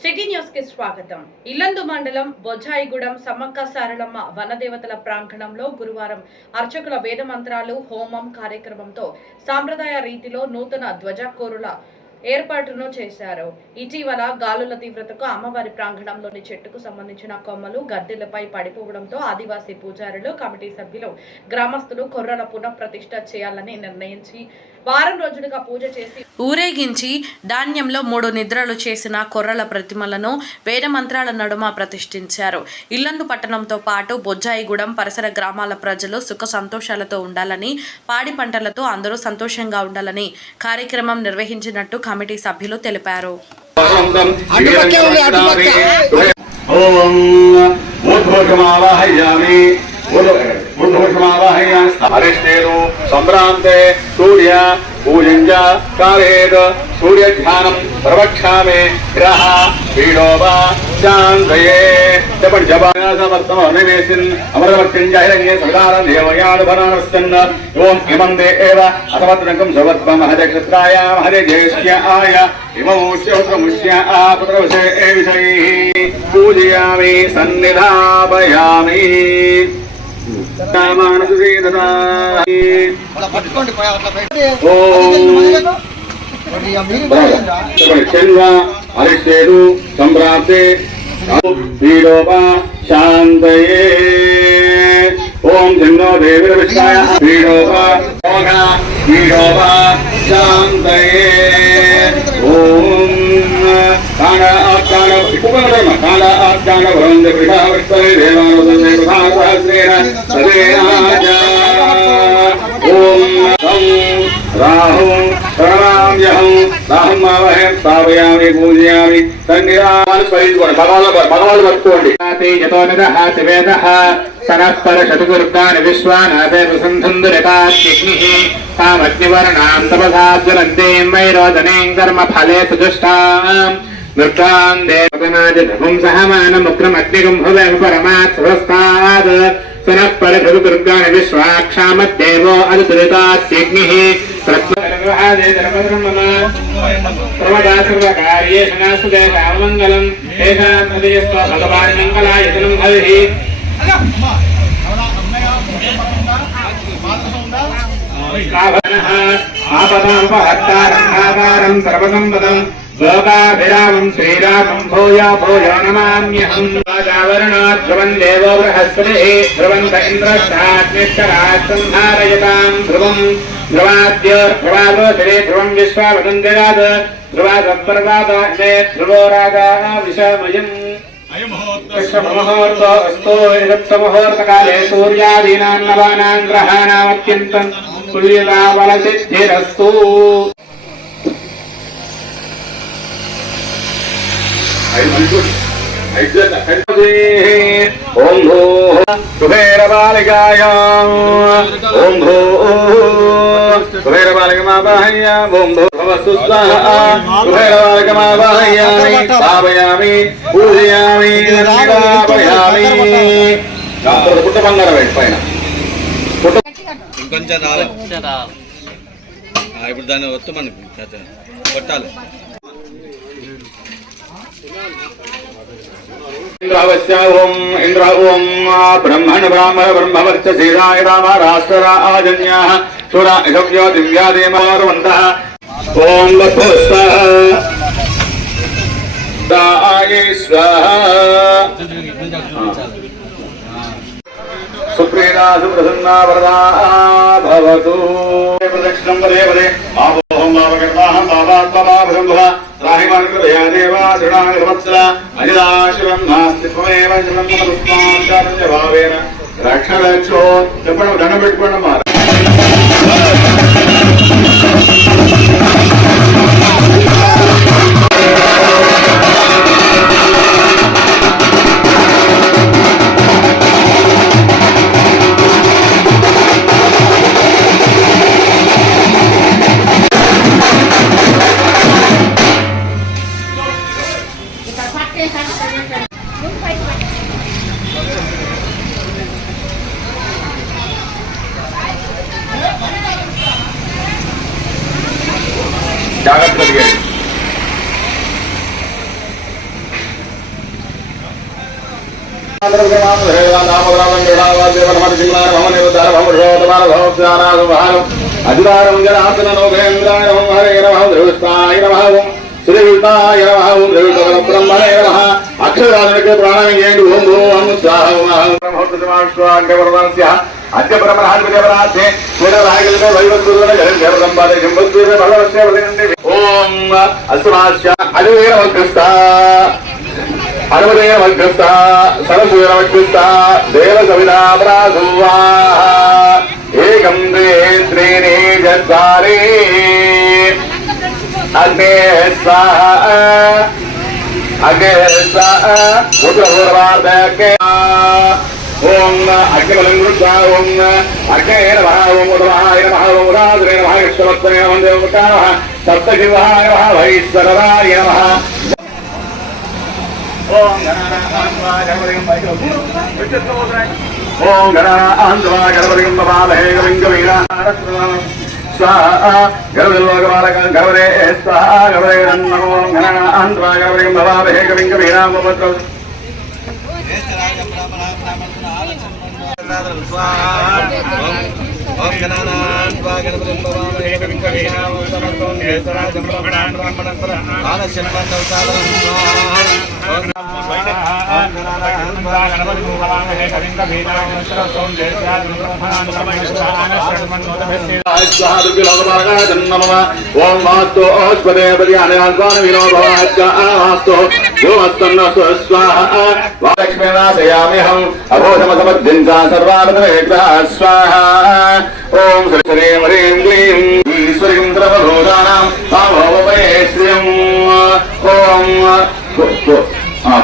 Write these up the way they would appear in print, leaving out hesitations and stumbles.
City news కి స్వాగతం. ఇల్లందు మండలం బొజ్జాయిగూడెం సమ్మక్క సారలమ్మ వనదేవతల ప్రాంగణంలో గురువారం అర్చకుల వేద మంత్రాలు హోమం కార్యక్రమంతో సాంప్రదాయ రీతిలో నూతన ధ్వజకోరుల ఏర్పాటును చేశారు. ఇటీవల గాలుల తీవ్రతకు అమ్మవారి ప్రాంగణంలోని చెట్టుకు సంబంధించిన కొమ్మలు గద్దెలపై పడిపోవడంతో ఆదివాసీ పూజారులు, కమిటీ సభ్యులు, గ్రామస్తులు కొర్రల పునఃప్రతిష్ఠ చేయాలని నిర్ణయించి వారం రోజులుగా పూజ చేసి ఊరేగించి ధాన్యంలో 3 నిద్రలు చేసిన కొర్రల ప్రతిమలను వేద మంత్రాల నడుమ ప్రతిష్ఠించారు. ఇల్లందు పట్టణంతో పాటు బొజ్జాయిగూడెం పరిసర గ్రామాల ప్రజలు సుఖ సంతోషాలతో ఉండాలని, పాడి పంటలతో అందరూ సంతోషంగా ఉండాలని కార్యక్రమం నిర్వహించినట్టు కమిటీ సభ్యులు తెలిపారు. సంభ్రాంతే సూర్య పూజంజ కారేద సూర్య ధ్యానం ప్రవక్ష్యామి గ్రహ పీడోవా శాంతయే చెప్పండి. జపాసమర్థమనివేసిన్ అమరవర్తింజహిరణ్యే సవితారం దేవయానుభరానశ్చన్న ఓం ఇమందే ఏవ అసమత్రంకం సవత్వ మహదే క్షత్రాయ మహదే జ్యేష్ఠ్యాయ ఇమముష్యముష్య పుత్రవశే విషయైః పూజయామి సన్నిధాపయామి. అరిష్టేడు సంభ్రాంతే పీడోపా శాంతయే ఓం జన్నో దేవీర విష్ణాయ పీడోపా పీడోపా శాంతయే ఓం కాళ ఆజ్ఞాన ఉపకరణ కాళ ఆజ్ఞాన భ్రంజ గృహ విష్ణవే దేవానుదండే ప్రధానసహస్రేణ సదేనాజ ఓం తం రాహుం ప్రణామ్యహం రాహం మావహే స్థాపయామి పూజయామి సన్నిధానం స్మరించుకోండి. భగవాలు పట్టుకోండి. యతో నిదహాతి వేదః సనఃపర శతగురుగాని విశ్వానాథే సంధురితాగ్నిః తామగ్నివర్ణాం తపసాజ్వలంతేం వైరోదనేం కర్మ ఫలే సుజుష్టాం నృత్యాం దేవనాజం సహమానముగ్రమగ్నిగం భువేమ పరమాత్ సహస్తాద్ సనఃపర శతగురుగాని విశ్వాక్షామద్దేవో అదురితాగ్నిః సర్వకార్యేషు భగవాన్ మంగళాయతనం హరి ఆపదాపహర్తారం సర్వసంపదం లోకాభిరామం శ్రీరామం భూయా భూయో నమామ్యహం. వాతావరణాత్ ధ్రువం దేవో బృహస్పతిః ధ్రువంత ఇంద్రశ్చాగ్నిశ్చరాత్ సంధారయతాం ధ్రువం ధ్రువాద్యోర్ధ్రువాదోషరే ధ్రువం విశ్వావదంతిరాత్ ధ్రువా సంపర్వాదాగ్నే ధ్రువో రాజా విషమయం. ముహూర్తకాలే సూర్యాదీనాం నవానాం గ్రహాణామత్యంతం కుల్యతాబలసిద్ధిరస్తు. ఓం భూ కుబేరబాలికాయాం ఓం భూ కుబేరబాలికమావాహయామి ఓం భూ భవస్తు స్వాహా కుబేరబాలికమావాహయామి స్థాపయామి పూజయామి నిర్విలాపయామి. పుట్ట బంగారం వేయండి పైన ఇంకొంచెం రావాలి. ఇప్పుడు దాన్ని వస్తు మనకి కొట్టాలి. ఇంద్రావస్యాం ఇంద్ర ఓం బ్రహ్మణ బ్రాహ్మణ బ్రహ్మవర్చ శ్రీరాయ రామ రాష్ట్రరాజన్యా సురా ఇషవ్యో దివ్యాదేమవంతః ఓం లభోస్తాయ స్వాహా. సుప్రీణా సుప్రసన్నా వరదా భవతు. ప్రదక్షిణం పదే పదే మావోహం మావకర్మాహం మావాత్మమాభృంభవ రాహిమానుకృతయా దేవా దృఢాని సంవత్సర అజిదాశివం నాస్తి త్వమేవ శివం మమ దుఃఖాం చారుణ్య భావేన రక్షరక్షో. చెప్పండి, దండం పెట్టుకోండి అమ్మా. జాగ్రత్తగా అధికారం జనార్దన నోగేంద్రాయ నమః హరే నమః ధృష్టాయ నమః శ్రీయుతాయ నమః బ్రహ్మణే నమః అక్షరానికి ప్రాణం చేయండి ఓం ఓం బ్రహ్మోత్తమాశ్వాంగవర్ణస్య అద్య బ్రహ్మణాధిపతివరాధే వేదరాగలతో వైవస్సుదన జగదంబాదే జంబుద్వీపే భగవస్య వదనండి ఓం అస్మాశ్చ అదివేరవక్రస్త అనుమదేవగ్రస్త సరసూరవగ్రస్త దేవ సవిధాపరాధువా ఏకం ద్వే త్రీణి చత్వారి అగ్నే స్వాహా అగ్నే స్వాహా ఉత్తరపూర్వార్ధకే ఓం అగ్నిబలం వృద్ధా ఓం అగ్నేయ నమః ఓం ఉదవాయ నమః ఓం ఉదాద్రే నమః విష్ణువత్సనే నమః దేవకామః సప్తశివాయ నమః వైశ్వరాయ నమః ఓం గణాంధ్వా గణపతిం బాలహే గవింగవీరా స్వాహా గణపతిలోకబాలక గణపతే స్వాహా గణపతే నమో గణాంధ్వా గణపతిం బాలహే గవింగవీరా మోపత్ర ఓం గణానాన్వా గణపతిం భవామహే కవిం కవీనాం ఉపమశ్రవస్తమం జ్యేష్ఠరాజం బ్రహ్మణాన్ బ్రహ్మణస్పద ఆలస్యన్వంతౌ సాదరం స్వాహా ఓం గణానాన్వా గణపతిం భవామహే కవిం కవీనాం ఉపమశ్రవస్తమం జ్యేష్ఠరాజం బ్రహ్మణాన్ బ్రహ్మణస్పద స్వాహా జన్మమ ఓం మాస్తో ఓస్పదేపతి అనివాస్వాన వినోభవాచ్చ ఆమాస్తో గోమస్తన్న స్వాహా లక్ష్మీనాథయామ్యహం అభోధమసమర్థించ సర్వానతమేగ్రహ స్వాహా ఓం శ్రీ హ్రీం క్లీం ఈశ్వరీం సర్వభూతానాం భావోపే శ్రియం ఓం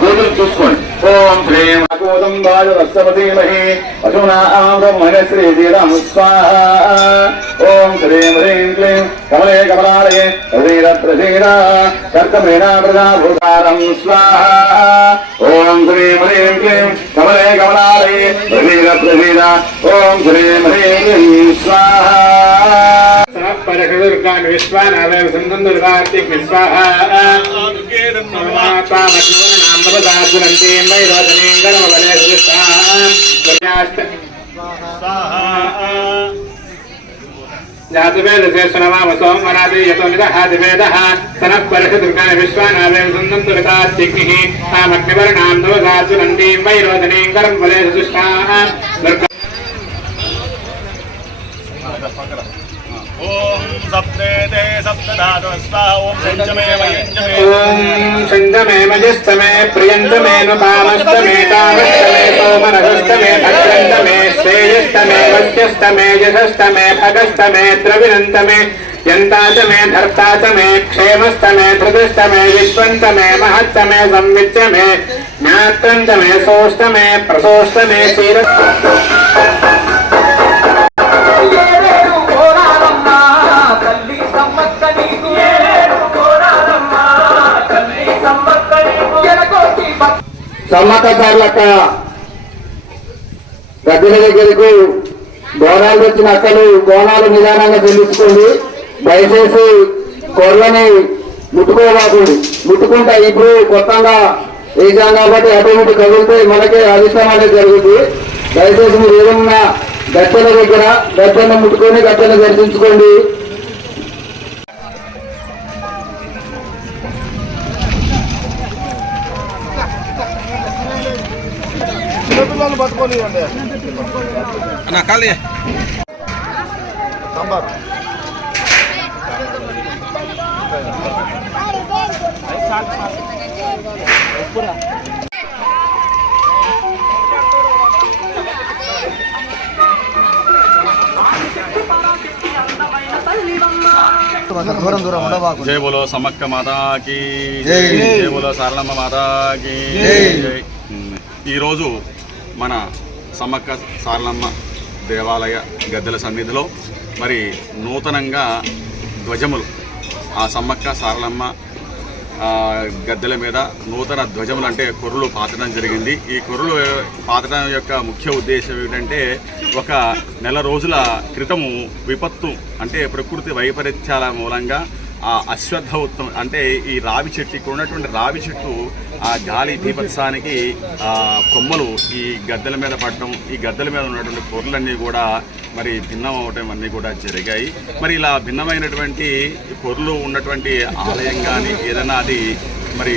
పూజలు చూసుకోండి ఓం శ్రీం అకోదంబాయ రస్తపతిమహి పశూనాం బ్రహ్మణ శ్రీ శ్రీరామ స్వాహా ఓం శ్రీం హ్రీం క్లీం కమలే కమలాలయే ప్రసీద ప్రసీద కర్కమేణ ప్రజాభూతారం స్వాహా ఓం శ్రీం హ్రీం క్లీం కమలే కమలాలయే ప్రసీద ప్రసీద ఓం శ్రీం హ్రీం క్లీం స్వాహా పరశుదుర్గాన్ విశ్వానాలయ సందుర్గార్తిక్ విశ్వాహా జాతవేదశేషనమామసోం వనాదీయతో నిదహాదివేదః సనః పరశుదుర్గాన్ విశ్వానాలయ సందుర్గార్తిక్ః ఆమగ్నివర్ణాం నవదాసునందీం వైరోధనీం కరం వలేషుష్టాః ఓం సప్తే సప్తధాతో స్వాహా ఓం సంజమే వయంజమే ఓం సంజమే మయస్తమే ప్రియంతమే నుతామస్తమే తామస్తమే సోమనసస్తమే భద్రంతమే శ్రేయస్తమే వస్యస్తమే యశస్తమే భగస్తమే ద్రవిణంతమే యంతాచమే ధర్తాచమే క్షేమస్తమే ధృతస్తమే విశ్వంతమే మహత్తమే సంవిత్యమే జ్ఞాత్రంతమే సోష్టమే ప్రసోష్టమే క్షీర సమ్మక్క సార్లక్క గద్దెల దగ్గరకు బోనాలు వచ్చిన అక్కలు బోనాలు నిదానంగా చెల్లించుకోండి. దయచేసి కొర్రని ముట్టుకోవాకండి. ముట్టుకుంటా ఇప్పుడు కొత్తగా వేసాం కాబట్టి అటువంటి కదిలితే మనకే అధిష్టం అనేది జరుగుతుంది. దయచేసి మీరు ఏదన్నా గద్దెల దగ్గర గద్దెను ముట్టుకొని గద్దెను దర్శించుకోండి. పిల్లలు పట్టుకొని అన్న ఖాళీ సాంబార్ దూరం దూరం ఉండబాకు. జై బోలో సమ్మక్క మాతాకి జై. జై బోలో సారలమ్మ మాతాకి జై. ఈరోజు మన సమ్మక్క సారలమ్మ దేవాలయ గద్దెల సన్నిధిలో మరి నూతనంగా ధ్వజములు ఆ సమ్మక్క సారలమ్మ గద్దెల మీద నూతన ధ్వజములు అంటే కొర్రలు పాతడం జరిగింది. ఈ కొర్రలు పాతడం యొక్క ముఖ్య ఉద్దేశం ఏమిటంటే ఒక నెల రోజుల క్రితము విపత్తు అంటే ప్రకృతి వైపరీత్యాల మూలంగా ఆ అశ్వత్థ ఉత్తమ అంటే ఈ రావి చెట్టు, ఇక్కడ ఉన్నటువంటి రావి చెట్టు ఆ గాలి బీభత్సానికి కొమ్మలు ఈ గద్దెల మీద పడటం, ఈ గద్దెల మీద ఉన్నటువంటి కొర్రలన్నీ కూడా మరి భిన్నం అవటం అన్నీ కూడా జరిగాయి. మరి ఇలా భిన్నమైనటువంటి కొర్రలు ఉన్నటువంటి ఆలయం కానీ ఏదైనా అది మరి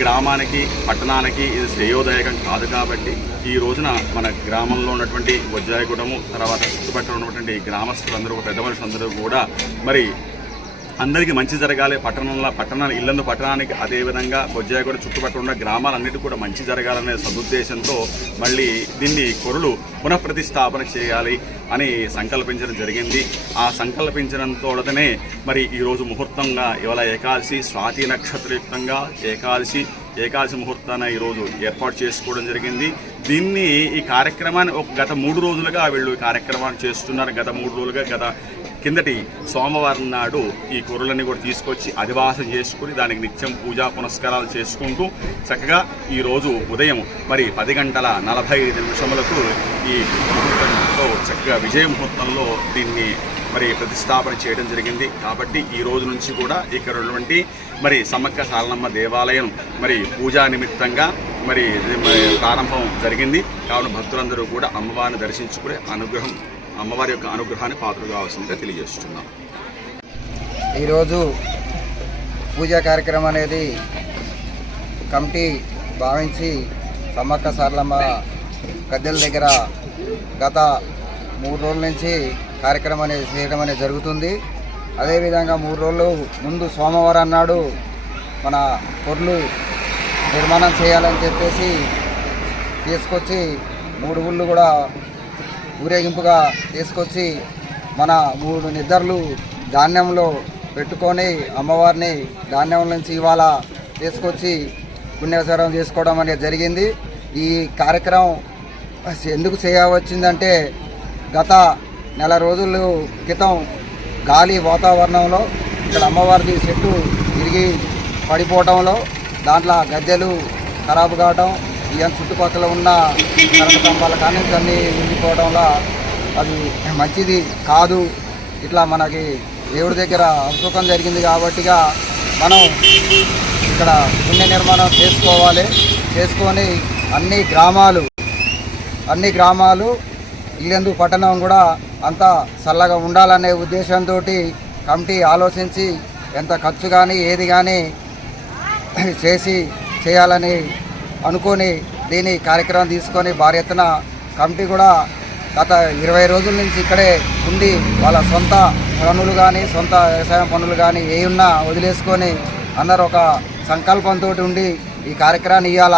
గ్రామానికి పట్టణానికి ఇది శ్రేయోదాయకం కాదు. కాబట్టి ఈ రోజున మన గ్రామంలో ఉన్నటువంటి బొజ్జాయిగూడెము తర్వాత చుట్టుపక్కల ఉన్నటువంటి గ్రామస్తులందరూ, పెద్ద మనుషులందరూ కూడా మరి అందరికీ మంచి జరగాలి, ఇల్లందు పట్టణానికి అదేవిధంగా బొజ్జాయిగూడెం చుట్టుపక్కల ఉన్న గ్రామాలన్నిటి కూడా మంచి జరగాలనే సదుద్దేశంతో మళ్ళీ దీన్ని కొరలు పునఃప్రతిష్టాపన చేయాలి అని సంకల్పించడం జరిగింది. ఆ సంకల్పించడంతోనే మరి ఈరోజు ముహూర్తంగా ఇవాళ ఏకాదశి, స్వాతి నక్షత్రయుక్తంగా ఏకాదశి ముహూర్తాన్ని ఈరోజు ఏర్పాటు చేసుకోవడం జరిగింది. దీన్ని ఈ కార్యక్రమాన్ని గత 3 రోజులుగా వీళ్ళు ఈ కార్యక్రమాన్ని చేస్తున్నారు. గత 3 రోజులుగా కిందటి సోమవారం నాడు ఈ కొర్రలన్నీ కూడా తీసుకొచ్చి అధివాసం చేసుకుని దానికి నిత్యం పూజా పునస్కారాలు చేసుకుంటూ చక్కగా ఈరోజు ఉదయం మరి 10:45 ఈ ముహూర్తంలో చక్కగా విజయ ముహూర్తంలో దీన్ని మరి ప్రతిష్టాపన చేయడం జరిగింది. కాబట్టి ఈ రోజు నుంచి కూడా ఇక్కడ ఉన్నటువంటి మరి సమ్మక్క సారలమ్మ దేవాలయం మరి పూజా నిమిత్తంగా మరి ప్రారంభం జరిగింది. కావున భక్తులందరూ కూడా అమ్మవారిని దర్శించుకునే అమ్మవారి యొక్క అనుగ్రహాన్ని పాత్రలు కావాల్సిందిగా తెలియజేస్తున్నాం. ఈరోజు పూజా కార్యక్రమం అనేది కమిటీ భావించి సమ్మక్క సారలమ్మ గద్దెల దగ్గర గత 3 రోజుల నుంచి కార్యక్రమం అనేది చేయడం అనేది జరుగుతుంది. అదేవిధంగా 3 రోజులు ముందు సోమవారం నాడు మన కొర్రలు నిర్మాణం చేయాలని చెప్పేసి తీసుకొచ్చి 3 ఊళ్ళు కూడా ఊరేగింపుగా తీసుకొచ్చి మన 3 నిద్రలు ధాన్యంలో పెట్టుకొని అమ్మవారిని ధాన్యం నుంచి ఇవాళ తీసుకొచ్చి పుణ్యస్వరం చేసుకోవడం అనేది జరిగింది. ఈ కార్యక్రమం ఎందుకు చేయవచ్చిందంటే గత 4 రోజుల క్రితం గాలి వాతావరణంలో ఇక్కడ అమ్మవారిది చెట్టు తిరిగి పడిపోవడంలో దాంట్లో గద్దెలు ఖరాబు కావడం, ఈ చుట్టుపక్కల ఉన్న కరెంటు స్తంభాల కానీ అన్నీ ఉండిపోవడంలో అది మంచిది కాదు. ఇట్లా మనకి దేవుడి దగ్గర అవసరం జరిగింది కాబట్టిగా మనం ఇక్కడ పుణ్య నిర్మాణం చేసుకొని అన్ని గ్రామాలు ఇల్లందు పట్టణం కూడా అంతా చల్లగా ఉండాలనే ఉద్దేశంతో కమిటీ ఆలోచించి ఎంత ఖర్చు కానీ ఏది కానీ చేయాలని అనుకొని దీని కార్యక్రమం తీసుకొని భారీ ఎత్తున కమిటీ కూడా గత 20 రోజుల నుంచి ఇక్కడే ఉండి వాళ్ళ సొంత పనులు కానీ సొంత వ్యవసాయం పనులు కానీ ఏ ఉన్నా వదిలేసుకొని అందరూ ఒక సంకల్పంతో ఉండి ఈ కార్యక్రమాన్ని ఇవాళ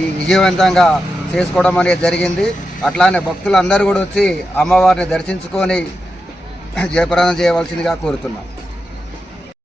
ఈ విజయవంతంగా చేసుకోవడం అనేది జరిగింది. అట్లానే భక్తులందరూ కూడా వచ్చి అమ్మవారిని దర్శించుకొని జయప్రదం చేయవలసిందిగా కోరుతున్నాం.